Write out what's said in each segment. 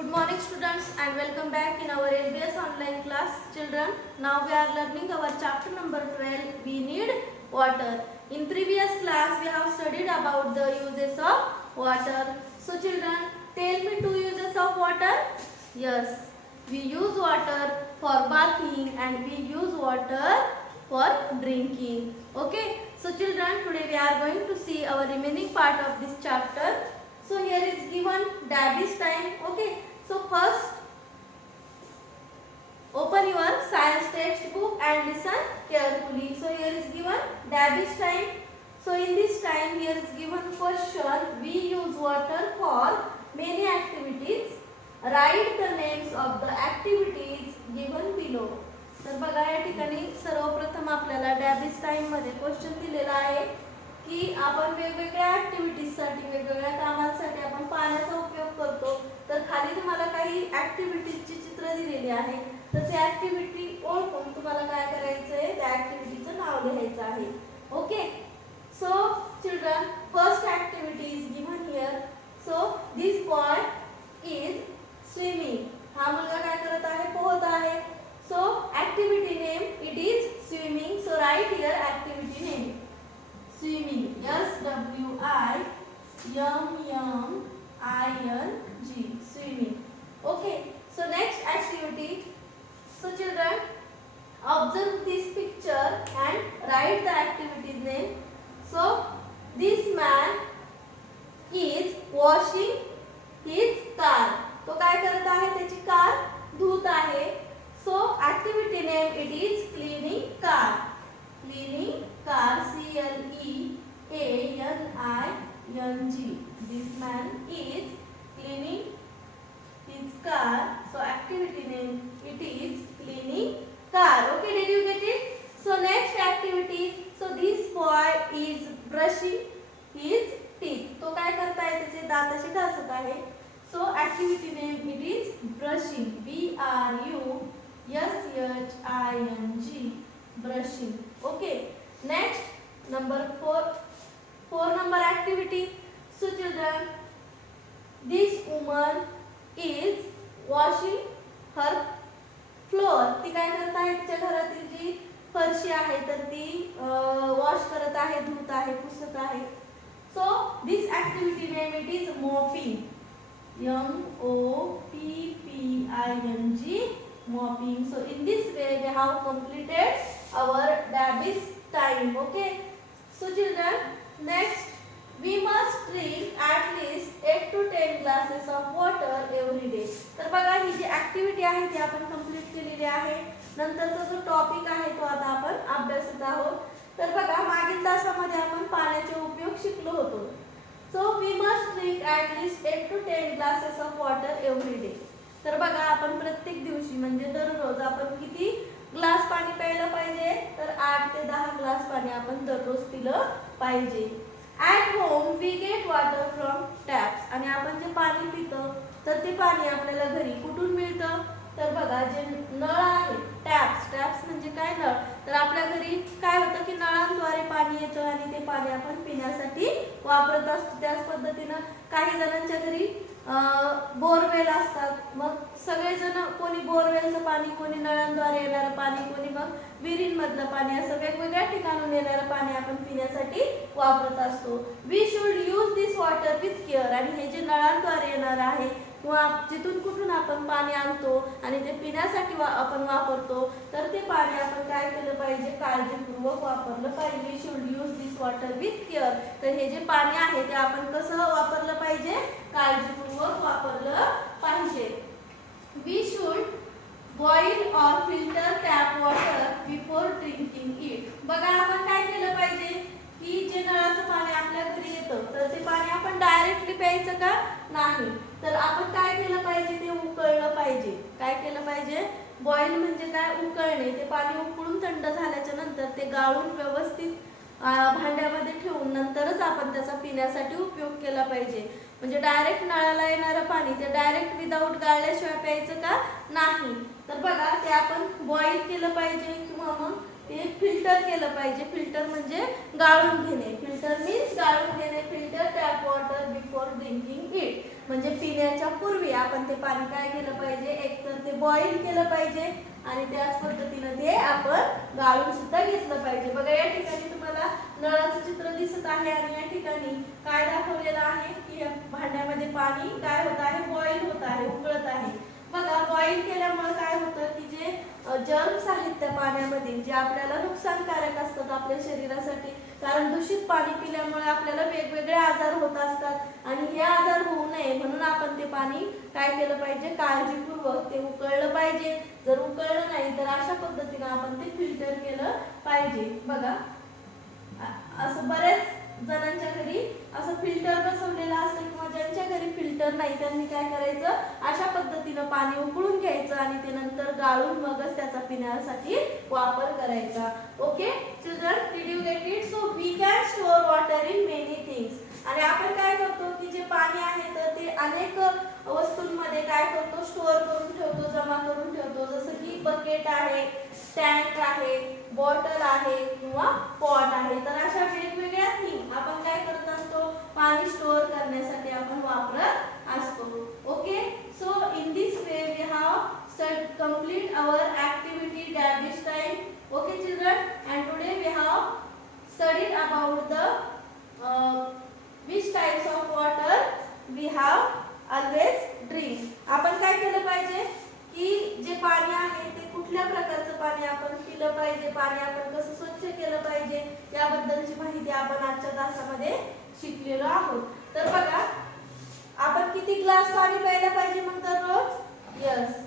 Good morning students and welcome back in our LBS online class. Children, now we are learning our chapter number 12. We need water. In previous class we have studied about the uses of water. So children, tell me two uses of water. Yes, we use water for bathing and we use water for drinking. Okay, so children, today we are going to see our remaining part of this chapter. So here is given Davis time. Okay, so first open your science textbook and listen carefully. So here is given Davis time. So in this time here is given question. We use water for many activities. Write the names of the activities given below. तर बघा या ठिकाणी सर्वप्रथम आपल्याला डॅबिस time मध्ये question दिलेला आहे की आपण वेगवेगळ्या ऍक्टिव्हिटीज साठी वेगवेगळ्या कामांसाठी आपण पाण्याचा उपयोग करतो. तर खाली तुम्हाला काही ऍक्टिव्हिटीजची चित्र दिलेली आहे. तर त्या ऍक्टिव्हिटी ओळखून तुम्हाला काय करायचं आहे, त्या ऍक्टिव्हिटीचं नाव लिहायचं आहे. Okay, so children, first activity is given here. So this boy is swimming. हा मुलगा काय करत आहे, पोहत आहे. So activity name it is swimming. So right here activity name swimming. SWIMMING, swimming. Okay, so next activity. So children, observe this picture and write the activity name. So this man is washing his car. तो काय करत आहे, त्याची car धुत आहे. So activity name it is cleaning car. Cleaning car, CLEANING. This man is cleaning his car. So activity name it is cleaning car. Okay, did you get it? So next activity. So this boy is brushing his teeth. तो काय करत आहे, त्याचे दात असे घासत आहे. So activity name it is brushing. BRUSHING, brushing. Okay, next number 4 number activity. So children, this woman is washing her floor. ती काय करत आहे, तिच्या घरातील जी फरशी आहे तर ती वॉश करत आहे, धुत आहे, पुसत आहे. So this activity name it is mopping. MOPPING, mopping. So in this way we have completed our Davis time. Okay, so children, next we must drink at least 8 to 10 glasses of water every day. तर बघा ही जी activity आहे ती आपण complete केलेली आहे. नंतरचा जो topic आहे तो आता आपण अभ्यासत आहोत. तर बघा मागील तासामध्ये आपण पाण्याचे उपयोग शिकलो होतो. So we must drink at least 8 to 10 glasses of water every day. तर बघा आपण प्रत्येक दिवशी म्हणजे दररोज आपण किती ग्लास पाणी प्यायला पाहिजे, तर 8 ते 10 ग्लास पाणी आपण दररोज पिलं पाहिजे. At home we get water from taps. आणि आपण जे पाणी पितो तर ते पाणी आपल्याला घरी कुठून मिळतं, तर बघा जे नळ आहे, टॅप्स म्हणजे काय, नळ. तर आपल्या घरी काय होतं की नळांद्वारे पाणी येतं आणि ते पाणी आपण पिण्यासाठी वापरत असतो. त्याच पद्धतीनं काही जणांच्या घरी बोरवेल असतात. मग सगळेजण कोणी बोरवेलचं पाणी, कोणी नळांद्वारे येणारं पाणी, कोणी मग विहिरींमधलं पाणी, असं वेगवेगळ्या ठिकाणून येणारं पाणी आपण पिण्यासाठी वापरत असतो. We should use this water with care. आणि हे जे नळांद्वारे येणार आहे किंवा जिथून कुठून आपण पाणी आणतो आणि ते पिण्यासाठी आपण वापरतो, तर ते पाणी आपण काय केलं पाहिजे, काळजीपूर्वक वापरलं पाहिजे. We should use this water with care. तर हे जे पाणी आहे ते आपण कसं वापरलं पाहिजे, काळजीपूर्वक वापरलं पाहिजे. वी शुड बॉईल और filter tap water before drinking it. बघा आपण काय केलं पाहिजे की जे नळाचं पाणी आपल्या घरी येतं तर ते पाणी आपण डायरेक्टली प्यायचं का नाही, तर आपण काय केलं पाहिजे, ते उकळलं पाहिजे. काय केलं पाहिजे, बॉईल म्हणजे काय, उकळणे. ते पाणी उकळून थंड झाल्याच्या नंतर ते गाळून व्यवस्थित भांड्यामध्ये ठेवून नंतरच आपण त्याचा पिण्यासाठी उपयोग केला पाहिजे. म्हणजे डायरेक्ट नळाला येणारं पाणी ते डायरेक्ट विदाऊट गाळल्याशिवाय प्यायचं का नाही. तर बघा ते आपण बॉईल केलं पाहिजे किंवा मग ते फिल्टर केलं पाहिजे. फिल्टर म्हणजे गाळून घेणे. फिल्टर मीन्स गाळून घेणे. Filter tap water before drinking it म्हणजे पिण्याच्या पूर्वी आपण ते पाणी काय केलं पाहिजे, एक तर ते बॉईल केलं पाहिजे आणि त्याच पद्धतीने ते आपण गाळून सुद्धा घेतलं पाहिजे. बघा या ठिकाणी तुम्हाला नळाचं चित्र दिसत आहे आणि या ठिकाणी काय दाखवलेलं आहे की भांड्यामध्ये पाणी काय होत आहे, बॉईल होत आहे, उकळत आहे. बघा बॉईल केल्यामुळे काय होतं की जे जर्म्स आहेत त्या पाण्यामध्ये जे आपल्याला नुकसानकारक असतात आपल्या शरीरासाठी, कारण दूषित पाणी पिल्यामुळे आपल्याला वेगवेगळे आजार होत असतात आणि हे आजार होऊ नये म्हणून आपण ते पाणी काय केलं पाहिजे, काळजीपूर्वक ते उकळलं पाहिजे. जर उकळलं नाही तर अशा पद्धतीने आपण ते फिल्टर केलं पाहिजे. बघा असं बऱ्याच जणांच्या घरी असं फिल्टर बसवलेलं असतं किंवा ज्यांच्या घरी फिल्टर नाही त्यांनी काय करायचं, अशा पद्धतीनं पाणी उकळून घ्यायचं आणि ते नंतर गाळून मगच त्याचा पिण्यासाठी वापर करायचा. Okay children, did you get it? So we can store water in many things. आणि आपण काय करतो की जे पाणी आहे तर ते अनेक वस्तूंमध्ये काय करतो, स्टोअर करून ठेवतो, जमा करून ठेवतो. जसं की बकेट आहे, टँक आहे, बॉटल आहे किंवा पॉट आहे. तर अशा वेगवेगळ्या थिंग आपण काय करत असतो, पाणी स्टोअर करण्यासाठी आपण वापरत असतो. Okay so in this way we have complete our activity Dabish time. Okay children, and today we have studied about the which types of water we have always drink. आपण काय केलं पाहिजे की जे पाणी आहे ते कुठल्या प्रकारचं पाणी आपण पिलं पाहिजे, पाणी आपण कसं स्वच्छ केलं पाहिजे याबद्दलची माहिती आपण आजच्या तासामध्ये शिकलेलो आहोत. तर बघा आपण किती ग्लास पाणी प्यायला पाहिजे मग दररोज? Yes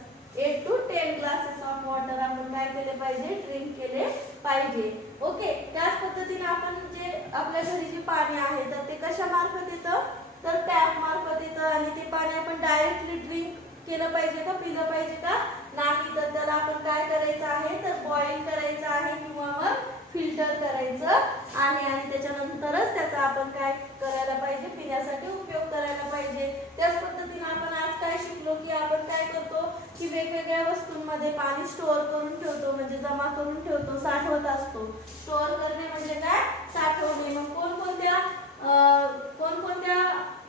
8 to 10 glasses of water आपण काय केले पाहिजे, ड्रिंक केले पाहिजे. ओके त्याच पद्धतीने आपण जे आपल्या घरी जे पाणी आहे तर ते कशा मार्फत येतं, तर टॅप मार्फत येतं आणि ते पाणी आपण डायरेक्टली ड्रिंक केलं पाहिजे का, पिलं पाहिजे का नाही, तर त्याला आपण काय करायचं आहे, तर बॉईल करायचं आहे किंवा मग फिल्टर करायचं आहे आणि त्याच्यानंतरच त्याचा आपण काय करायला पाहिजे, पिण्यासाठी उपयोग करायला पाहिजे. त्याच पद्धतीने आपण आज काय शिकलो की आपण काय करतो की वेगवेगळ्या वस्तूंमध्ये पाणी स्टोअर करून ठेवतो, म्हणजे जमा करून ठेवतो, साठवत असतो. स्टोअर करणे म्हणजे काय, साठवणे. मग कोणकोणत्या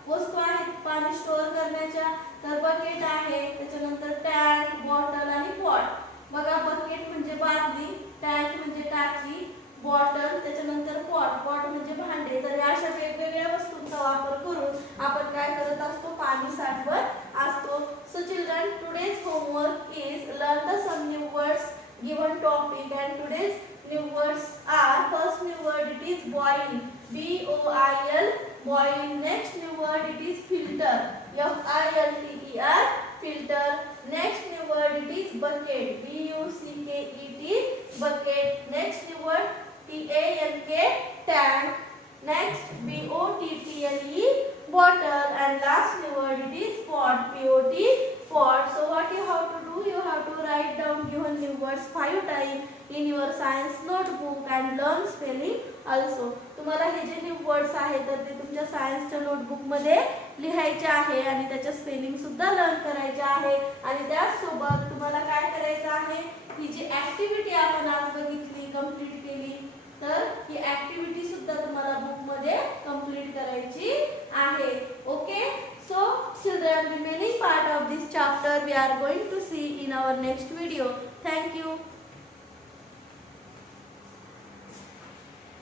वस्तू आहेत पाणी स्टोअर करण्याच्या, तर बकेट आहे, त्याच्यानंतर टँक, बॉटल आणि पॉट. बघा बकेट म्हणजे बादली, टँक म्हणजे टाकी, बॉटल त्याच्यानंतर पॉट म्हणजे भांडे. तर अशा वेगवेगळ्या वस्तूंचा वापर करून आपण काय करत असतो, पाणी साठवत असतो. So children, today's homework is learn the some new words given topic and today's new words are, first new word it is boil, B-O-I-L, boil. Next new word it is filter, F-I-L-T-E-R, filter. Next new word it is bucket, B-U-C-K-E-T, bucket. Next new word T-A-N-K, tank. Next B-O-T-T-L-E, bottle. And last new word it is pot, P-O-T, pot. So what you have to do, you have to write down given new words 5 times in your science notebook and learn spelling also. तुम्हाला हे जे new words आहेत तर ते तुमच्या सायन्सच्या notebook मध्ये लिहायचे आहे आणि त्याच्या स्पेलिंग सुद्धा लर्न करायचे आहे. आणि त्याचसोबत तुम्हाला काय करायचं आहे, ही जी ऍक्टिव्हिटी आपण आज बघितली, कंप्लीट केली, तर ही ऍक्टिव्हिटी सुद्धा तुम्हाला बुक मध्ये कंप्लीट करायची आहे. Okay so children, remaining part of this chapter we are going to see in our next video. Thank you.